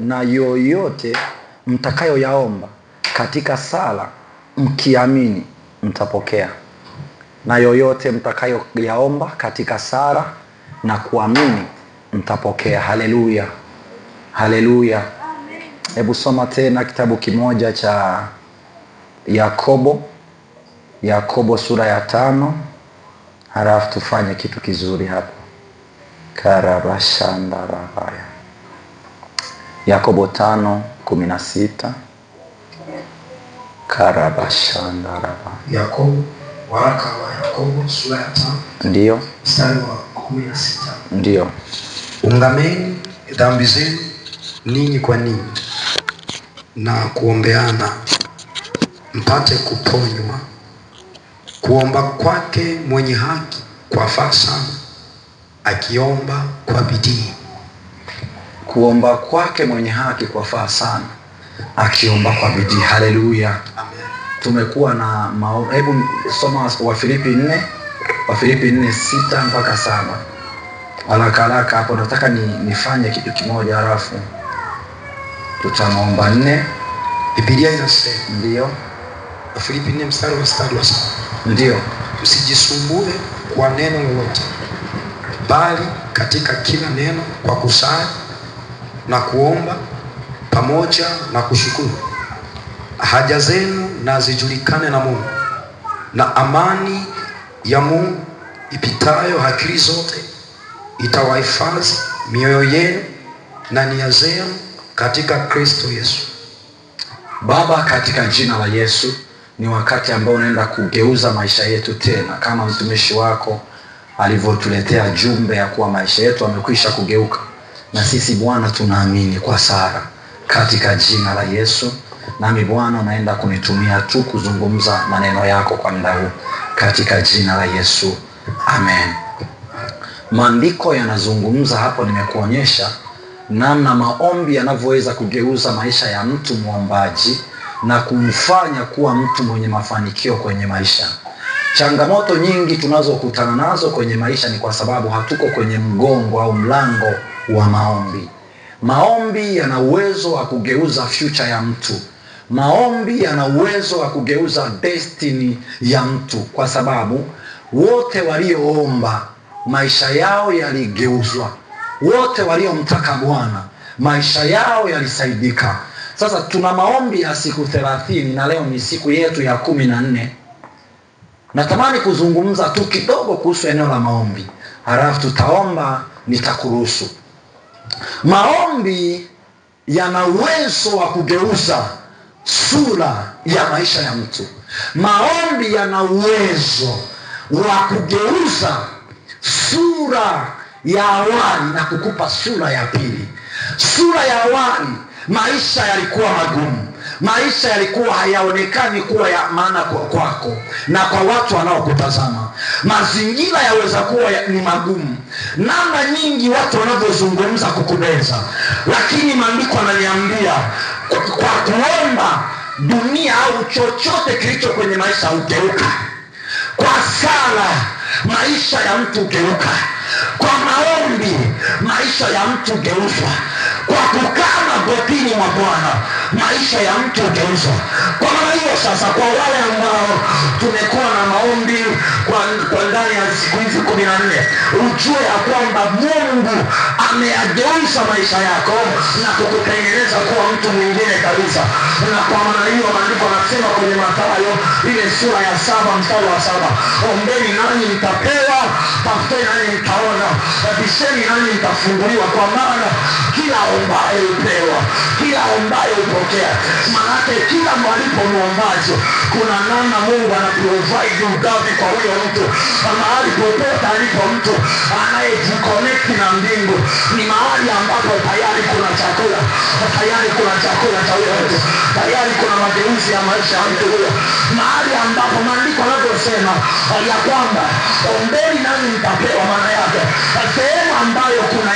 na yoyote mtakayoyaomba katika sala mkiamini mtapokea. Na yoyote mtakayoyaomba katika sala na kuamini mtapokea. Haleluya, haleluya. Hebu soma tena kitabu kimoja cha Yakobo sura ya 5. Halafu tufanye kitu kizuri hapo. Karabashandarabaya. Yakobo 5:16. Karabashandarabaya. Waraka wa Yakobo sura ya 5. Ndio. Mstari wa 16. Ndio. Ungameni dhambi zenu ninyi kwa ninyi na kuombeana mpate kuponywa. Kuomba kwake mwenye haki kwafaa sana, akiomba kwa bidii. Kuomba kwake mwenye haki kwafaa sana, akiomba kwa bidii. Haleluya. Amen. Tumekuwa na hebu soma Wafilipi 4:6-7. Haraka hapo nataka nifanye kitu kimoja, halafu tutaomba 4. Biblia inasema, ndio, Wafilipi 4 mstari wa 7. Ndio. Msijisumbue kwa neno lolote, bali katika kila neno kwa kusali na kuomba pamoja na kushukuru, haja zenu na zijulikane na Mungu, na amani ya Mungu ipitayo akili zote itawahifadhi mioyo yenu na nia zenu katika Kristo Yesu. Baba, katika jina la Yesu, ni wakati ambao unaenda kugeuza maisha yetu tena, kama mtumishi wako alivyotuletea jumbe ya kuwa maisha yetu yamekwisha kugeuka. Na sisi Bwana tunaamini kwa sala katika jina la Yesu. Nami Bwana naenda kunitumia tu kuzungumza maneno yako kwa muda huu katika jina la Yesu. Amen. Maandiko yanazungumza hapo, nimekuonyesha namna maombi yanavyoweza kugeuza maisha ya mtu muombaji na kumfanya kuwa mtu mwenye mafanikio kwenye maisha. Changamoto nyingi tunazokutana nazo kwenye maisha ni kwa sababu hatuko kwenye mgongo au mlango wa maombi. Maombi yana uwezo wa kugeuza future ya mtu. Maombi yana uwezo wa kugeuza destiny ya mtu, kwa sababu wote walioomba maisha yao yaligeuzwa. Wote waliomtaka Bwana maisha yao yalisaidika. Sasa tuna maombi ya siku 30 na leo ni siku yetu ya 14. Natamani kuzungumza tu kidogo kuhusu eneo la maombi, halafu tutaomba, nitakuruhusu. Maombi yana uwezo wa kugeuza sura ya maisha ya mtu. Maombi yana uwezo wa kugeuza sura ya awali na kukupa sura ya pili. Sura ya awali, maisha yalikuwa magumu. Maisha yalikuwa hayaonekani kuwa ya maana kwako na kwa watu wanaokutazama. Mazingira yaweza kuwa ni magumu, namna nyingi watu wanavyozungumza kukubeza, lakini maandiko yananiambia kwa kuomba dunia au chochote kilicho kwenye maisha hugeuka. Kwa sala maisha ya mtu hugeuka. Kwa maombi maisha ya mtu hugeuzwa. Kwa kukaa magotini mwa Bwana maisha ya mtu hugeuzwa. Kwa maana hiyo sasa, kwa wale ambao tumekuwa na maombi kwa ndani ya siku hizi 14, ujue ya kwamba Mungu ameyageuza maisha yako na kukutengeneza kuwa mtu mwingine kabisa. Na kwa maana hiyo maandiko yanasema kwenye Mathayo ile sura ya 7 mstari wa 7, ombeni nanyi mtapewa, tafuteni nanyi mtaona, bisheni nanyi mtafunguliwa. Kwa maana kila ombaye hupewa, kila ombaye hupokea. Maanake kila mwalipo muombaji, kuna namna Mungu anaprovide ugavi kwa huyo mtu. Mahali popote alipo mtu anayejiconnect na mbingu ni mahali ambapo tayari kuna chakula, tayari kuna chakula cha huyo mtu, tayari kuna mageuzi ya maisha ya mtu huyo. Mahali ambapo maandiko yanavyosema ya kwamba ombeni nanyi mtapewa, maana yake sehemu ambayo kuna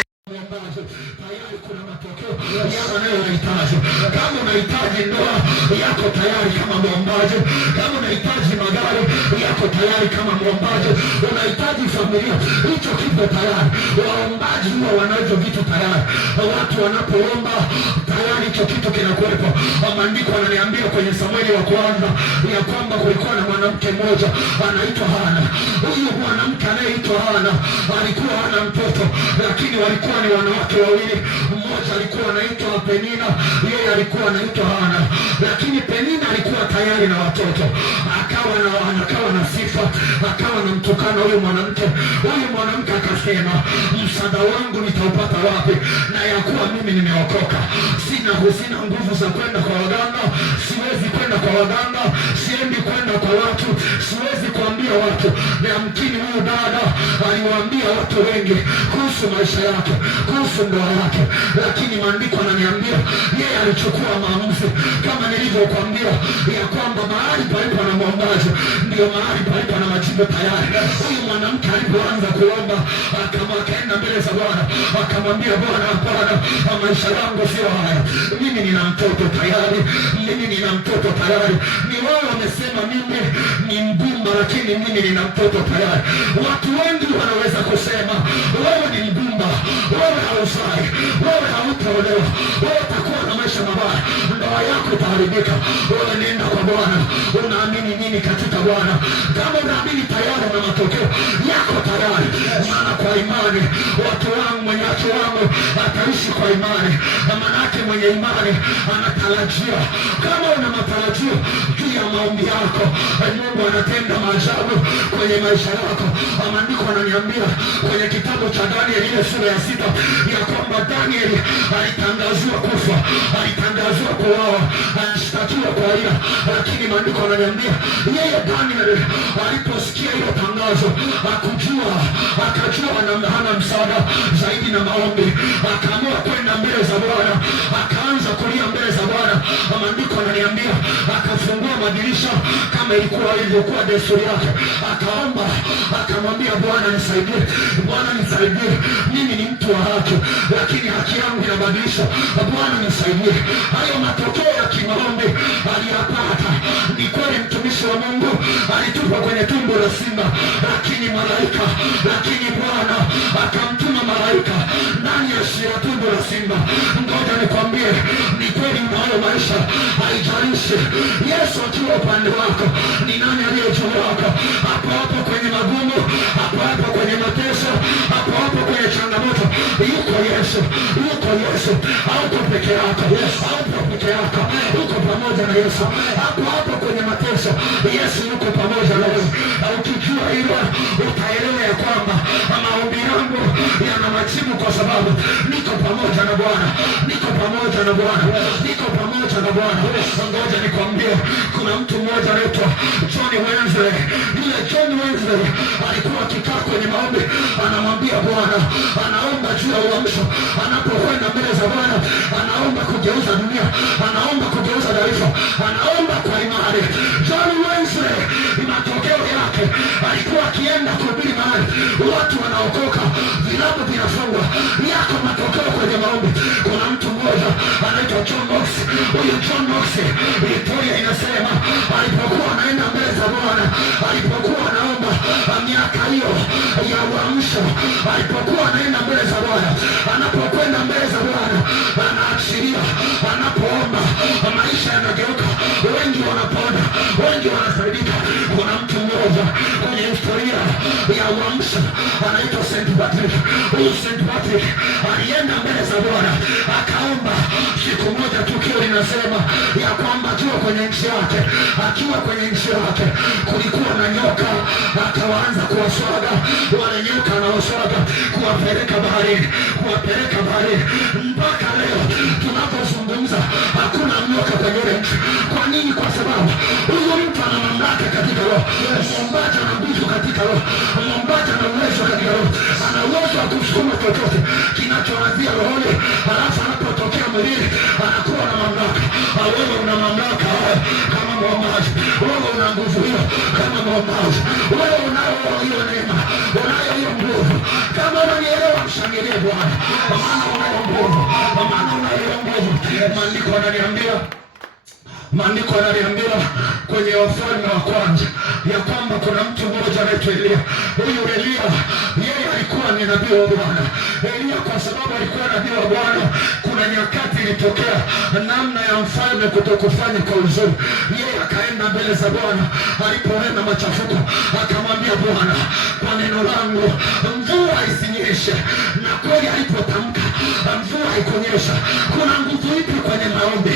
matokeo yako unayohitaji. Kama unahitaji ndoa yako tayari kama mwombaji, kama unahitaji magari yako tayari kama mwombaji, unahitaji familia, hicho kipo tayari. Waombaji huwa wanacho vitu tayari. Watu wanapoomba tayari hicho kitu kinakuwepo. Maandiko yananiambia kwenye Samueli wa kwanza ya kwamba kulikuwa na mwanamke mmoja anaitwa Hana. Huyu mwanamke anayeitwa Hana alikuwa hana mtoto, lakini walikuwa ni wanawake wawili. Mmoja alikuwa anaitwa Penina, yeye alikuwa anaitwa Hana. Lakini Penina alikuwa tayari na watoto, akawa na sifa, akawa na mtukana huyu mwanamke. Huyu mwanamke akasema, msaada wangu nitaupata wapi na ya kuwa mimi nimeokoka? Sina nguvu za kwenda kwa waganga, siwezi kwenda kwa waganga, siendi kwenda kwa watu, siwezi kuambia watu. Na yamkini huyu dada aliwaambia watu wengi kuhusu maisha yake, kuhusu ndoa yake, lakini maandiko ananiambia yeye alichukua maamuzi. Kama nilivyokuambia ya kwamba mahali palipo na mwombaji ndio mahali palipo na majibu tayari. Huyu mwanamke alipoanza kuomba, akaenda mbele za Bwana, akamwambia Bwana, hapana, maisha yangu sio haya, mimi nina mtoto tayari, mimi nina mtoto tayari. Ni wao wamesema mimi ni mgumba, lakini mimi nina mtoto tayari. Watu wengi wanaweza kusema wewe ni mgumba, wewe haufai, wewe hautaolewa, wewe utakuwa na maisha mabaya, ndoa yako itaharibika. Wewe nenda kwa Bwana. Unaamini nini katika Bwana? Kama unaamini tayari na matokeo yako tayari, maana kwa imani watu wangu, mwenye watu wangu ataishi kwa imani. Manake mwenye imani anatarajia. Kama una matarajio juu ya maombi yako, Mungu anatenda maajabu kwenye maisha yako. Maandiko ananiambia kwenye kitabu cha Danieli ile sura ya 6 ya kwamba Danieli alitangaziwa kufa, alitangaziwa kuuawa, alishtakiwa kwa ila, lakini maandiko ananiambia yeye Danieli aliposikia hilo tangazo akajua hana msaada zaidi na maombi, akaamua kwenda mbele za Bwana, akaanza kulia mbele za Bwana. Maandiko ananiambia akafungua madirisha kama ilivyokuwa desturi yake, akaomba, akamwambia Bwana nisaidie, Bwana nisaidie, mimi ni mtu wa haki, lakini haki yangu inabadilisha, Bwana nisaidie. Hayo matokeo ya kimaombi aliyapata. Ni kweli mtumishi wa Mungu alitupwa kwenye tumbo la simba, lakini Bwana akamtuma malaika ndani ya tumbo la simba. Ngoja nikwambie, ni kweli unayo maisha, haijalishi Yesu akiwa upande wako, ni nani aliye juu yako? Hapo kwenye magumu, hapo kwenye mateso, hapo kwenye changamoto, yuko Yesu. Hauko peke yako, hauko peke yako, uko pamoja na Yesu. Hapo kwenye mateso, Yesu yuko pamoja na wewe. Ukijua hilo, utaelewa ya kwamba maombi yangu yana majibu, kwa sababu niko pamoja na Bwana, niko pamoja na Bwana, niko pamoja na Bwana. Ngoja nikwambie, kuna mtu mmoja anaitwa John Wesley. Yule John Wesley alikuwa akikaa kwenye maombi, anamwambia Bwana, anaomba juu ya uamsho. Anapokwenda mbele za Bwana, anaomba kugeuza dunia, anaomba kugeuza taifa, anaomba kwa imani. John Wesley, matokeo yake alikuwa akienda kuhubiri mahali watu wanaokoka, vilabu vinafungwa. Yako matokeo kwenye maombi. Kuna mtu mmoja anaitwa John Knox. Huyu John Knox, historia inasema alipokuwa anaenda mbele za Bwana, alipokuwa anaomba miaka hiyo ya uamsho, alipokuwa anaenda mbele za Bwana, anapokwenda mbele za Bwana, anaachilia, anapoomba maisha yanageuka, wengi wanapona, wengi wanasaidika. Kuna mtu mmoja kwenye historia ya uamsho anaitwa St. Patrick. Huyu St. Patrick alienda mbele za Bwana, akaomba. Siku moja tukio linasema ya kwamba akiwa kwenye nchi yake kulikuwa na nyoka, akaanza kuwaswaga wale nyoka, anawaswaga kuwapeleka baharini. Mpaka leo tunapozungumza hakuna nyoka kwenye nchi. Kwa nini? Kwa sababu huyu mtu ana mamlaka katika roho. Mwombaji ana nguvu katika roho, mwombaji ana uwezo katika roho, ana uwezo wa kusukuma chochote kinachoanzia rohoni, halafu anapotokea mwilini anakuwa na mamlaka. Wewe una mamlaka kama mwombaji, wewe una nguvu hiyo kama mwombaji, wewe unayo hiyo neema, unayo hiyo nguvu. Kama unanielewa, mshangilie Bwana, maana unayo nguvu, maana Maandiko yananiambia kwenye Wafalme wa kwanza ya kwamba kuna mtu mmoja anaitwa Elia. Huyu Elia yeye alikuwa ni nabii wa Bwana. Elia kwa sababu alikuwa nabii wa Bwana, kuna nyakati ilitokea namna ya mfalme kutokufanya kwa uzuri. Yeye akaenda mbele za Bwana, alipoenda machafuko akamwambia Bwana, kwa neno langu mvua isinyeshe, na kweli alipotamka mvua haikunyesha. Kuna nguvu ipi kwenye maombi?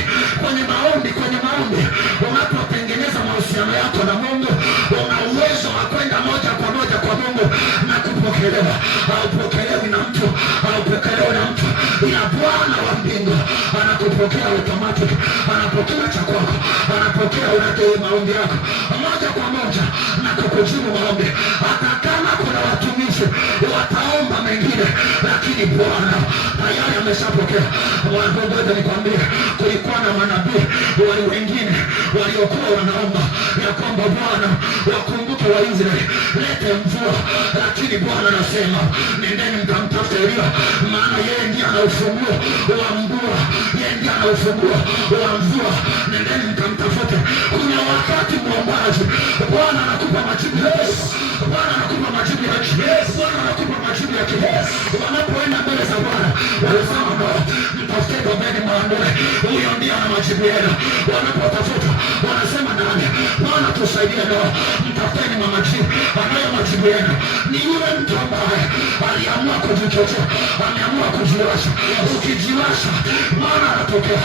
Unapotengeneza mahusiano yako na Mungu, una uwezo wa kwenda moja kwa moja kwa Mungu na kupokelewa. Haupokelewi na mtu, ila Bwana wa mbingu anakupokea automatic, anapokea cha kwako, anapokea unatoa maombi yako moja kwa moja na kukujibu maombi. Hata kama kuna watumishi wataomba mengine, lakini Bwana tayari ameshapokea. Ngoja nikwambie, kulikuwa na manabii wengine waliokuwa wanaomba ya kwamba Bwana wakumbuke Waisraeli, lete mvua, lakini Bwana anasema nendeni mkamtafute Elia, maana yeye ndiye ana ufunguo wa mvua, nendeni mkamtafute. Kuna wakati mwombaji Bwana anakupa majibu ya kiasi. Wanapoenda mbele za Bwana wanasema mtafute Gomeni Maandole, huyo ndiye ana majibu yenu. Wanapotafuta wanasema nani? Bwana tusaidie, ndio mtafuteni mama jibu, anayo majibu yenu. Ni yule mtu ambaye aliamua kujichochea, ameamua kujiwasha. Ukijiwasha Bwana anatokea.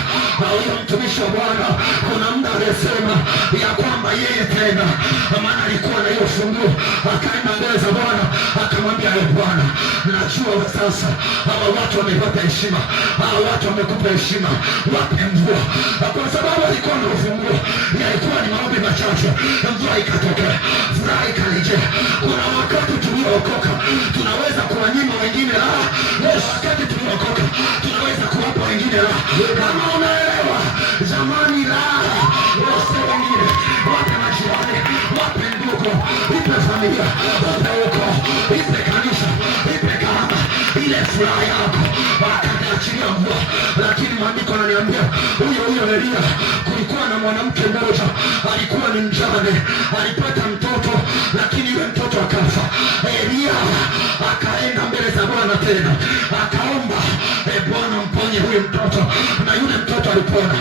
Huyo mtumishi wa Bwana kuna muda alisema ya kwamba yeye tena, maana alikuwa na hiyo funguo, akaenda mbele za Bwana akamwambia, Bwana najua sasa hawa watu wamepata heshima, hawa watu wamekupa heshima, wape mvua. Kwa sababu alikuwa na ufunguo, yalikuwa ni maombi machache, mvua ikatokea, furaha ikarejea. Kuna wakati tuliokoka tunaweza kuwanyima wengine raha, wakati tuliokoka tunaweza kuwapa wengine raha. Kama unaelewa zamani, raha wase wengine, wape majirani, wape ndugu, ipe familia, wape ukoo, ipe kanisa, ipe karama, ile furaha yako akaachilia mvua. Lakini maandiko yananiambia huyo Elia, kulikuwa na mwanamke mmoja alikuwa ni mjane, alipata mtoto lakini yule mtoto akafa. Elia akaenda mbele za Bwana tena akaomba, Bwana mponye huyu mtoto, na yule mtoto alipona.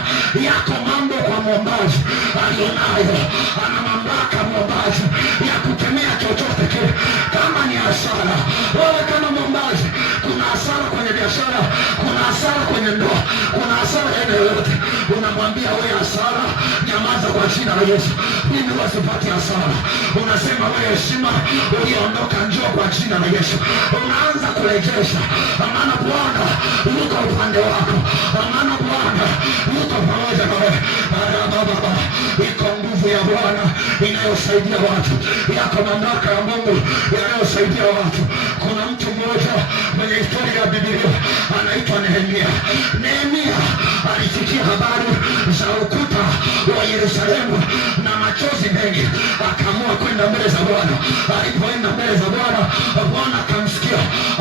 Yako mambo kwa mwombaji alionayo, ana mamlaka mwombaji ya kukemea chochote kile. Kama ni hasara, wewe kama mwombaji, kuna hasara kwenye biashara, kuna hasara kwenye ndoa, kuna hasara aina yoyote, unamwambia wewe hasara, nyamaza kwa jina la Yesu, mimi wasipati hasara. Unasema wewe heshima uliondoka, njoo kwa jina la Yesu. Unaanza kurejesha, maana Bwana yuko upande wako, maana Bwana yuko pamoja na wewe. Iko nguvu ya Bwana inayosaidia watu, yako mamlaka ya Mungu yanayosaidia watu. Kuna mtu mmoja mwenye historia ya Biblia anaitwa Nehemia. Nehemia alisikia habari za ukuta wa Yerusalemu na machozi mengi, akaamua kwenda mbele za Bwana. Alipoenda mbele za Bwana, Bwana akamsikia,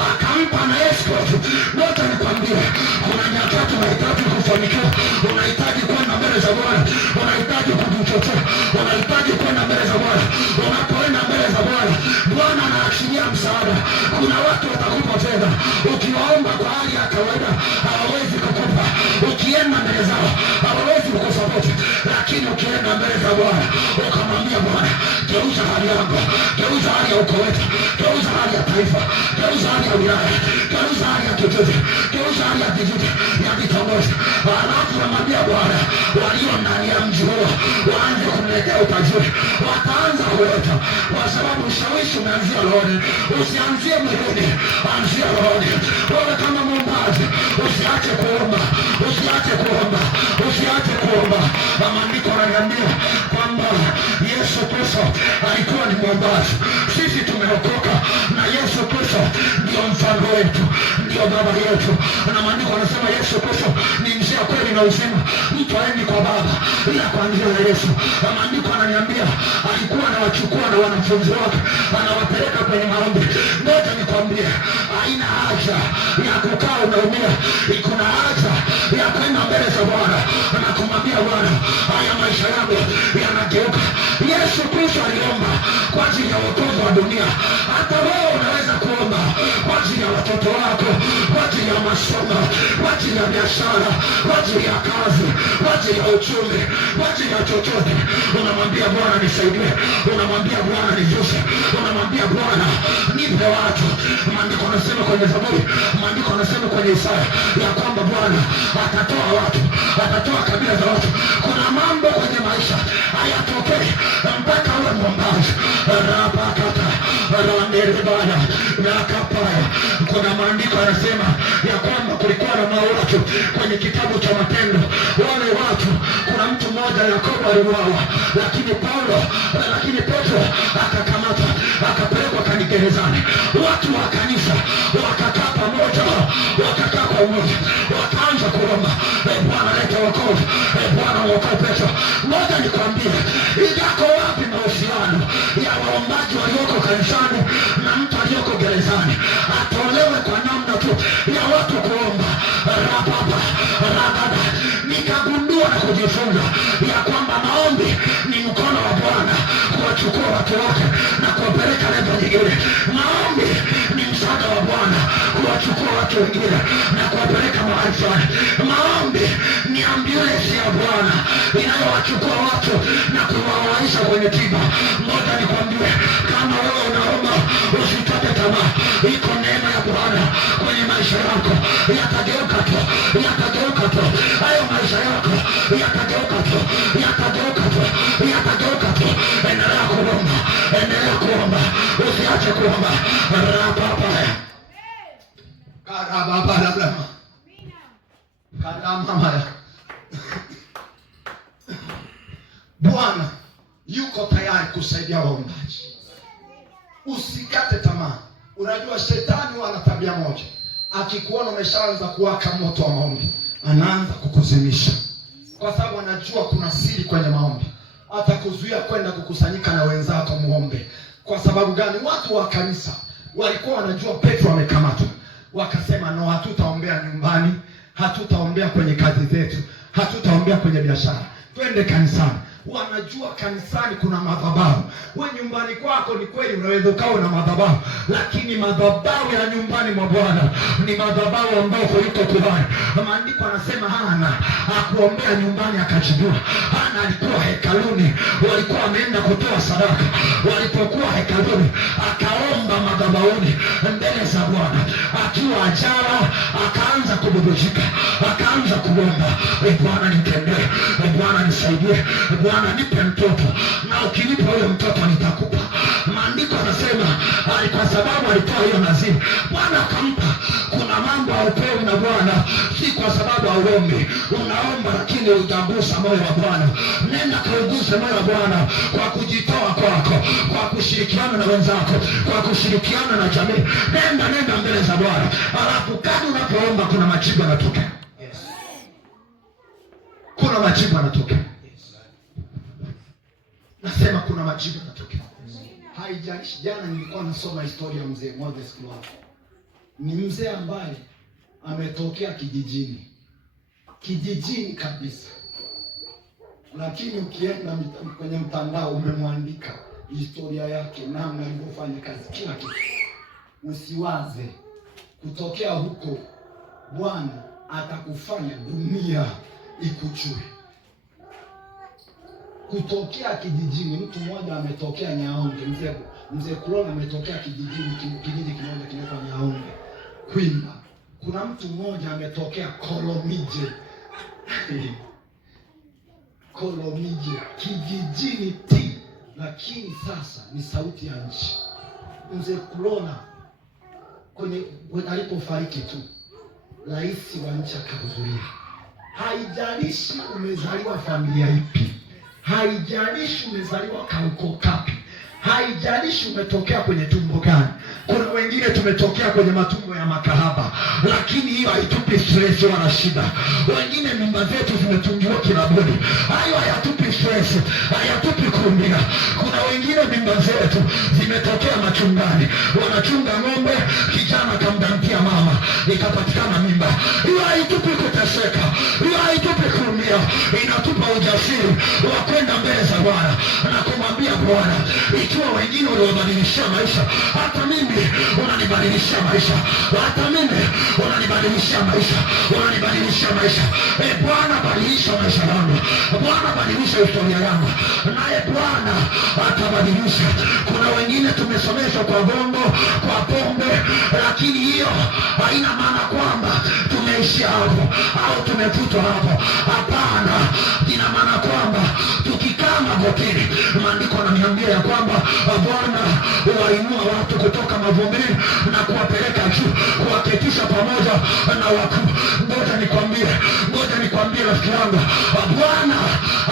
akampa na escort. Ngoja nikwambie, kuna nyakati unahitaji kufanikiwa, unahitaji kwenda mbele za Bwana, unahitaji kujichochea, unahitaji kwenda mbele za Bwana. Unapoenda mbele za Bwana, Bwana anaachilia msaada. Kuna watu watakupa fedha, ukiwaomba kwa hali ya kawaida hawawezi kukupa. Ukienda mbele zao hawawezi kukusapoti, lakini ukienda mbele za Bwana ukamwambia Bwana, geuza hali yangu, geuza hali ya ukoo wetu, geuza hali ya taifa, geuza hali ya wilaya, geuza hali ya kijiji, geuza hali ya kijiji, ya vitongoji. Alafu namwambia Bwana, walio ndani ya mji huo waanze kumletea utajiri, wataanza kuleta, kwa sababu ushawishi umeanzia rohoni. Usianzie mwilini, anzia rohoni. Wewe kama mwombaji, usiache kuomba, usiache kuomba, usiache kuomba. Maandiko yananiambia kwamba Yesu Kristo alikuwa ni mwombaji. Sisi tumeokoka na Yesu Kristo ndio mfano wetu, ndio baba yetu. Na maandiko yanasema Yesu Kristo ni njia, kweli na uzima, mtu haendi kwa Baba ila kwa njia ya Yesu. Maandiko yananiambia alikuwa anawachukua na wanafunzi wake anawapeleka kwenye maombi. Ngoja nikwambie, haina haja ya kukaa unaumia, kuna haja ya kwenda mbele za Bwana. unamwambia Bwana, haya maisha yangu yanageuka. Yesu Kristo aliomba kwa ajili ya wokovu wa dunia. Hata wewe unaweza kuomba kwa ajili ya watoto wako, kwa ajili ya masomo, kwa ajili ya biashara, kwa ajili ya kazi, kwa ajili ya uchumi, kwa ajili ya chochote. Unamwambia Bwana nisaidie, unamwambia Bwana nivushe, unamwambia Bwana nipe watu. Maandiko yanasema kwenye Zaburi, maandiko yanasema kwenye Isaya ya kwamba Bwana atatoa watu, atatoa kabila za watu. Kuna mambo kwenye maisha hayatokei mpaka uwe mwombaji. Rapakata randerebaya nakapaya. Kuna maandiko yanasema ya kwamba kulikuwa na watu kwenye kitabu cha Matendo. Wale watu, kuna mtu mmoja Yakobo aliuawa, lakini Petro akakamata, akapelekwa gerezani. Watu wa kanisa wakakaa pamoja, wakakaa kwa umoja, wakaanza kuomba, Bwana leta wokovu, Bwana wokovu Petro. Moja nikwambie, yako wapi mahusiano ya waombaji walioko kanisani na mtu aliyoko gerezani? Atolewe kwa namna tu ya watu kuomba. Rababa. Nikagundua na kujifunza ya kwamba maombi ni mkono wa Bwana kuwachukua watu wake na kuwapeleka levo nyingine. Maombi ni msaada wa Bwana kuwachukua watu wengine na kuwapeleka mahali fulani. Maombi ni ambulance ya Bwana inayowachukua watu na kuwawaisha kwenye tiba. Moja nikwambie, kama wewe unaomba, usikate tamaa. Iko neema ya Bwana kwenye maisha yako. Yatageuka tu, yatageuka tu. Hayo maisha yako yatageuka tu, yatageuka tu, yatageuka tu. Endelea kuomba, endelea kuomba, usiache kuomba. Rapapaya karababalablama karamamaya. Bwana yuko tayari kusaidia waombaji. Usikate tamaa. Unajua shetani ana tabia moja, akikuona umeshaanza kuwaka moto wa maombi, anaanza kukuzimisha, kwa sababu anajua kuna siri kwenye maombi. Atakuzuia kwenda kukusanyika na wenzako muombe. Kwa sababu gani? Watu wa kanisa walikuwa wanajua Petro amekamatwa, wakasema no, hatutaombea nyumbani, hatutaombea kwenye kazi zetu, hatutaombea kwenye biashara, twende kanisani. Wanajua kanisani kuna madhabahu. Wewe nyumbani kwako ni kweli unaweza ukawa na madhabahu, lakini madhabahu ya nyumbani mwa Bwana ni madhabahu ambayo kuliko kubali. Maandiko anasema Hana hakuombea nyumbani akajibiwa. Hana alikuwa hekaluni, walikuwa wameenda kutoa sadaka. Walipokuwa hekaluni, akaomba madhabahuni mbele za Bwana akiwa ajawa, akaanza kububujika, akaanza kuomba, Bwana nitendee, Bwana nisaidie, Bwana nipe mtoto, na ukinipa huyo mtoto nitakupa. Maandiko anasema kwa sababu alitoa hiyo naziri, Bwana akampa. Kuna mambo haupewi na Bwana si kwa sababu hauombi. Unaomba lakini utagusa moyo wa Bwana. Nenda kauguse moyo wa Bwana kwa kujitoa kwako, kwa kushirikiana na wenzako, kwa kushirikiana na jamii. Nenda mbele za Bwana. Alafu kadri unapoomba kuna majibu yanatokea. Yes. Kuna majibu yanatokea. Nasema kuna majibu yanatokea. Haijalishi. Jana nilikuwa nasoma historia ya mzee Moses Kiwako. Ni mzee ambaye ametokea kijijini kabisa, lakini ukienda kwenye mtandao umemwandika historia yake, namna alivyofanya kazi, kila kitu. Usiwaze kutokea huko, Bwana atakufanya dunia ikuchue. Kutokea kijijini, mtu mmoja ametokea Nyaonge, mzee Kulona ametokea kijiji kimoja kinaitwa Nyaonge Kwimba. Kuna mtu mmoja ametokea Kolomije Kolomije kijijini ti, lakini sasa ni sauti ya nchi. Mzee Kulona kwenye alipofariki tu, rais wa nchi akahudhuria. Haijalishi umezaliwa familia ipi, haijalishi umezaliwa kauko kapi, haijalishi umetokea kwenye tumbo gani. Kuna wengine tumetokea kwenye matumbo ya makahaba, lakini hiyo haitupi stress wala shida. Wengine mimba zetu zimetungiwa kilabuni, hayo hayatupi stress, hayatupi kumbia. Kuna wengine mimba zetu zimetokea machungani, wanachunga ng'ombe, kijana kamdantia mama, ikapatikana mimba. Hiyo haitupi kuteseka, hiyo haitupi kumbia. dunia inatupa ujasiri wa kwenda mbele za Bwana na kumwambia Bwana, ikiwa wengine waliobadilishia maisha, hata mimi unanibadilishia maisha, hata mimi unanibadilishia maisha, unanibadilishia maisha. Bwana, badilisha maisha yangu, Bwana badilisha historia yangu, naye Bwana atabadilisha. Kuna wengine tumesomeshwa kwa bongo, kwa pombe, lakini hiyo haina maana kwamba tumeishia hapo au tumefutwa hapo. Hapana, ina maana kwamba tukikaa magotini, maandiko yananiambia ya kwamba Bwana huwainua watu kutoka mavumbini na kuwapeleka juu, kuwaketisha pamoja na wakuu. Ngoja nikwambie rafiki yangu, Bwana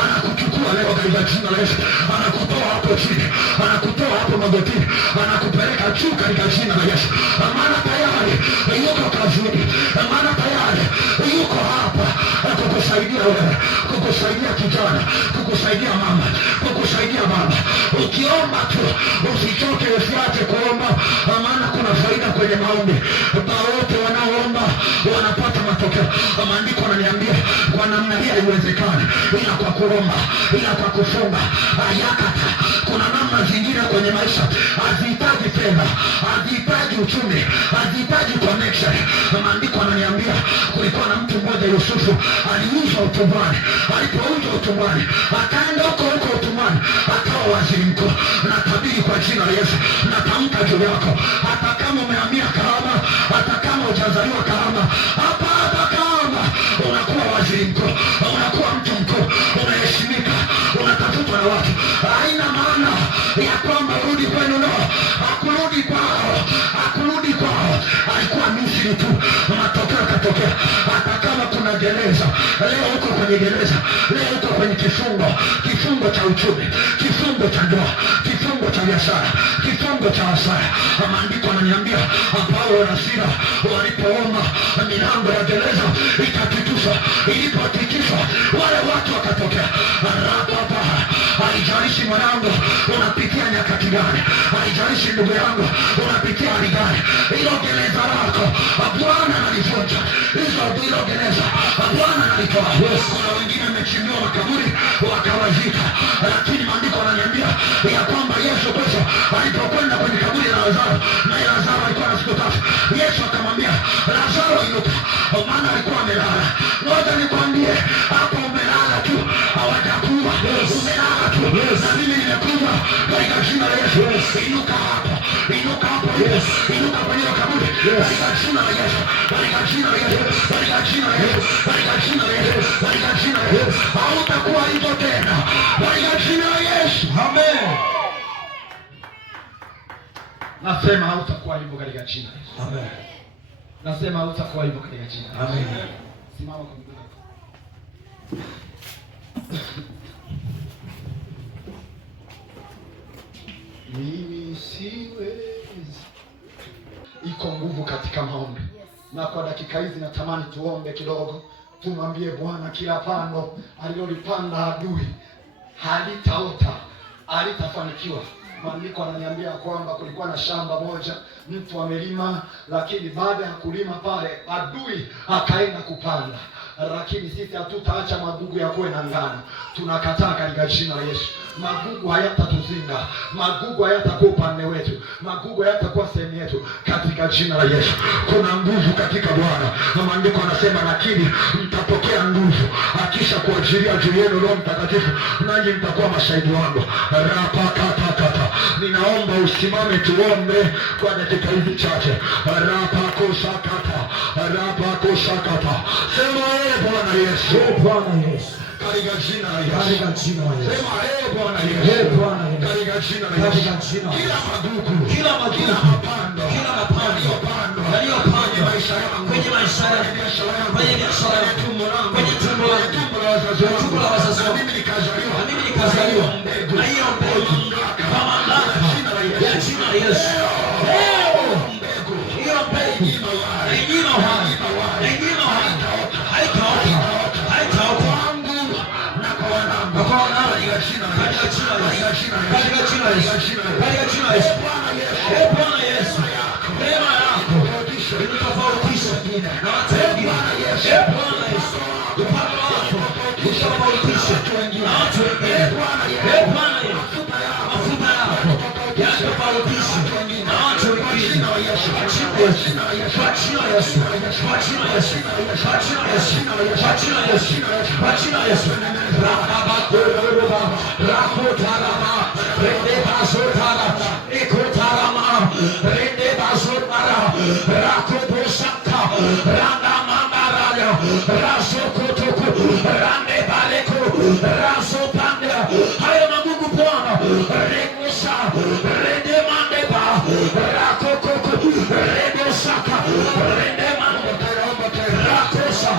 anakuchukua leo katika jina la Yesu, anakutoa hapo chini, anakutoa hapo magotini, anakupeleka juu katika jina la Yesu. Maana tayari yuko kazini, maana tayari yuko hapa kukusaidia wewe, kukusaidia kijana, kukusaidia mama, kukusaidia baba. Ukiomba tu usichoke, usiache kuomba, maana kuna faida kwenye maombi. Wote wanaoomba wanapata matokeo. Maandiko yananiambia kwa namna hii haiwezekani ila kwa kuomba, ila kwa kufunga. Ayakata, kuna namna zingine kwenye maisha hazihitaji fedha, hazihitaji uchumi, hazihitaji connection. Maandiko yananiambia kulikuwa na mtu mmoja, Yusufu, aliuzwa utumwani. Alipouzwa utumwani, akaenda huko utumwani, akawa waziri mkuu. Natabiri kwa jina la Yesu, natamka juu yako, hata kama umehamia Kahama, hata kama hujazaliwa Kahama, hata kama unakuwa waziri mkuu, unakuwa mtu mkuu, unaheshimika, unatafutwa na watu, haina maana ya kwamba urudi kwenu. No, hakurudi kwao, alikuwa Misri tu, matokeo yakatokea. Hata kama kuna gereza, leo uko kwenye gereza, leo uko kwenye kifungo cha uchumi, kifungo cha ndoa, kifungo cha biashara, kifungo cha hasara. Maandiko yananiambia Paulo na Sila walipoomba, milango ya gereza ikatikiswa. Ilipotikiswa, wale watu wakatokea. Haijalishi mwanangu unapitia nyakati gani, haijalishi ndugu yangu unapitia hali gani, hilo gereza lako Bwana analivunja. Hilo gereza Bwana analitoa. Kuna wengine wamechimbiwa makaburi wakawazika, lakini maandiko yananiambia ya kwamba Yesu Kristo alipokwenda kwenye kaburi la Lazaro, na Lazaro alikuwa na siku 3, Yesu akamwambia Lazaro, inuka, maana alikuwa amelala. Ngoja nikwambie, hapo umelala tu, hawajakuwa, umelala tu, na mimi nimekuja katika jina la Yesu. Inuka hapo, inuka hapo, inuka kwenye kaburi katika jina la Yesu, katika jina la Yesu, katika jina la Yesu, katika jina la Yesu, katika jina la Yesu. Hautakuwa hivyo tena katika jina la Yesu. Amen. Nasema hautakuwa hivyo katika jina la Yesu. Amen. Nasema hautakuwa hivyo katika jina la Yesu. Amen. Simama kwa miguu yako. Mimi siwezi. Iko nguvu katika maombi. Na kwa dakika hizi natamani tuombe kidogo. Tumwambie Bwana, kila pando alilolipanda adui halitaota, halitafanikiwa. Maandiko ananiambia kwamba kulikuwa na shamba moja, mtu amelima, lakini baada ya kulima pale adui akaenda kupanda. Lakini sisi hatutaacha magugu ya kuwe na ngano. Tunakataa katika jina la Yesu. Magugu hayatatuzinga, magugu hayatakuwa upande wetu, magugu hayatakuwa sehemu yetu katika jina la Yesu. Kuna nguvu katika Bwana, na maandiko anasema lakini mtapokea nguvu akisha kuajilia juu yenu Roho Mtakatifu, nanyi mtakuwa mashahidi wangu. Rapakata, ninaomba usimame tuombe kwa dakika hizi chache. Rapakosakata, sema Bwana Yesu, Bwana Yesu, katika jina la Yesu, katika jina la Yesu. Sema Bwana Yesu, Bwana Yesu, katika jina la Yesu, katika jina la Yesu. Kila magugu, kila mapando yaliyopandwa kwenye maisha yangu, kwenye biashara yangu, kwenye tumbo langu, kwenye tumbo la wazazi wangu, mimi nikazaliwa na hiyo mbegu kwa mamlaka ya jina la Yesu. Hiyo mbegu haijima uhai, Bwana Yesu, neema yako inatofautisha na watu wengine. Bwana Yesu, upako wako Hayo magugu Bwana, rekosa rende mandeba rakoko rende saka rende mandeba rakosa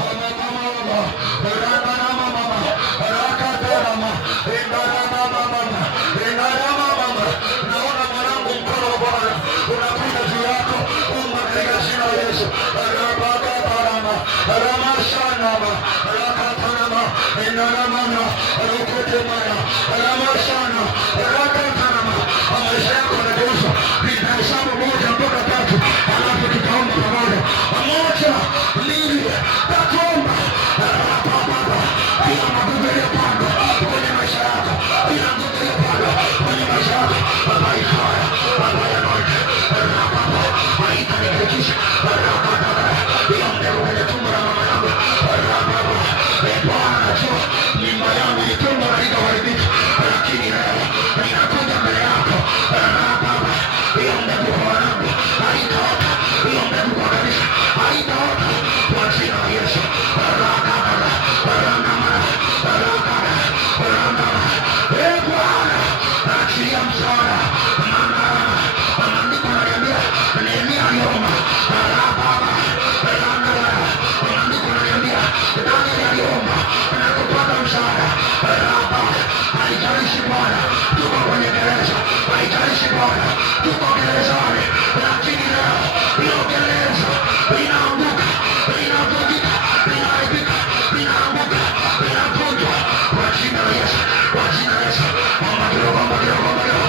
naona mwanangu, mkono wa Bwana unakuja juu yako, katika jina la Yesu. Ramashanama rakatanama enanamana rukotemaya ramashana rakatanama. Maisha yako yanageuzwa. Nitahesabu 1 mpaka 3, alafu tutaomba pamoja. 1, 2, tutaomba. Bila magugu yaliyopandwa kwenye maisha yako, bila magugu yaliyopandwa kwenye maisha yako, haifai, haifai. Haitanikikisha bila mbegu kwenye tumbo la mama yangu. Bwana anajua mimba yangu ni tumbo halitaharibika, lakini leo ninakuja mbele yako. Hiyo mbegu kwa wanangu haitaota, hiyo mbegu kwa kanisa haitaota, kwa jina la Yesu. Bwana achilia msaada. Maandiko yananiambia Nehemia aliomba. Maandiko yananiambia Danieli aliomba na kupata msaada. Haijalishi Bwana tuko kwenye gereza, haijalishi Bwana tuko gerezani, lakini leo hiyo gereza inaanguka, inavunjika, inaharibika, inaanguka, inavunjwa kwa jina la Yesu, kwa jina la Yesu. Omba kidogo, omba kidogo, omba kidogo.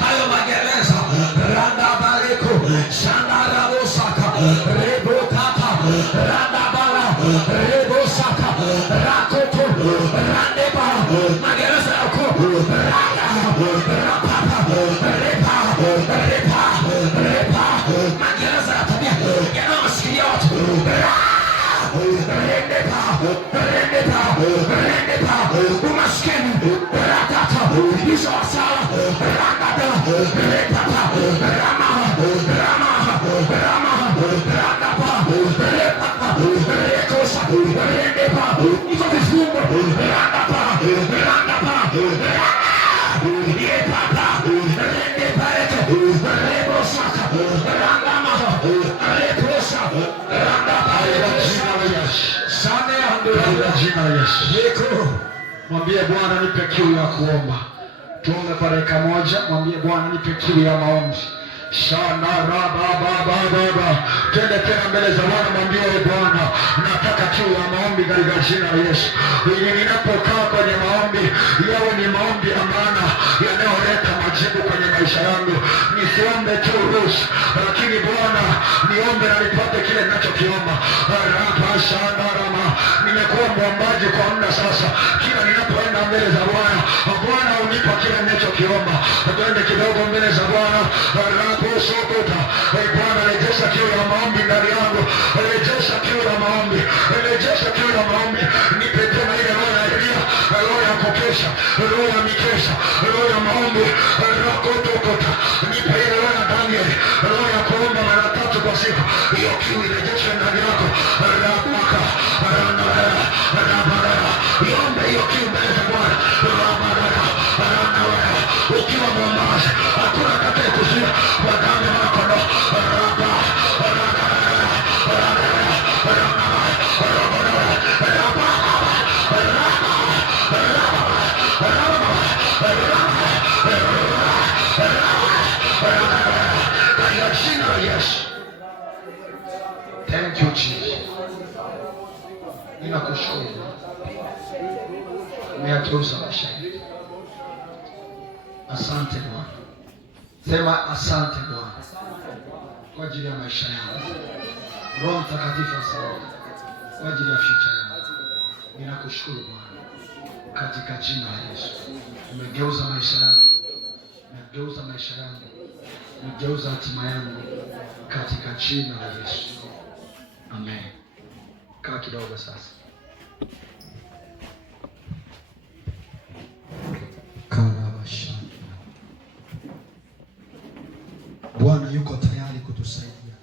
Hayo magereza randa bareko shandara bosaka rebokata randa bara rebosaka rakoto randeba magereza yako raya rapapa repa magereza ya tabia yanawasikilia watu rendepa umaskini ratata hizo wasala rangada repapa rama rangapa repapa rekosa rendepa hizo vifungo rangapa repapa rendepa rebosaka rangama rekosa rangapa jina la Yesu. Mwambie Bwana nipe kiu ya kuomba. Tuombe kwa dakika moja. Mwambie Bwana nipe kiu ya maombi. Shana raba baba baba. Twende tena mbele za Bwana, mwambie Bwana, nataka kiu ya maombi katika jina la Yesu. Ili ninapokaa kwenye maombi, yawe ni maombi ya maana yanayoleta majibu kwenye maisha yangu. Nisiombe tu ruhusa, lakini Bwana niombe na nipate kile ninachokiomba. Raba shana rama. Nimekuwa mwombaji kwa muda sasa. Kila ninapoenda mbele za Bwana, Bwana unipa kile ninachokiomba. Twende kidogo mbele za Bwana. Raba sokota. Bwana rejesha kiu ya maombi ndani yangu. Rejesha kiu ya maombi. Rejesha kiu ya maombi. Nipe tena ile roho ya Elia, roho ya kukesha, roho ya mikesha, roho ya maombi. Rakotokota. Nipe ile roho ya Daniel, roho ya kuomba mara 3 kwa siku. Hiyo kiu irejeshe ndani yako. Rabaka. Ranawera. Rabara. Iombe hiyo kiu mbele za Bwana. Rabara. Ranawera. Ukiwa mwombaji, hakuna atakaye kuzuia kwa damu ya mwana-kondoo. Raba. Thank you Jesus. Ninakushukuru. Umeyageuza maisha yetu. Asante Bwana. Sema asante Bwana kwa ajili ya maisha yangu. Roho Mtakatifu asante kwa ajili ya future yangu. Ninakushukuru Bwana katika jina la Yesu. Umegeuza maisha yangu. Umegeuza maisha yangu. Umegeuza hatima yangu katika jina la Yesu. Amen. Kaa kidogo sasa. Bwana yuko tayari kutusaidia.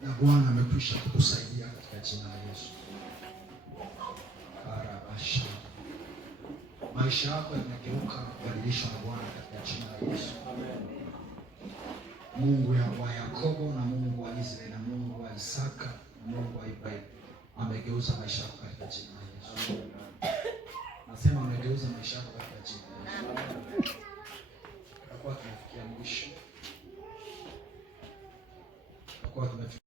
Na Bwana amekwisha kutusaidia katika jina la Yesu. Karabasha. Maisha yako yamegeuka kubadilishwa na Bwana katika jina la Yesu. Mungu wa Yakobo na Mungu wa Israeli na Mungu wa Isaka na Mungu wa Ibrahimu amegeuza maisha yako katika jina la Yesu. Nasema amegeuza maisha yako katika jina la Yesu.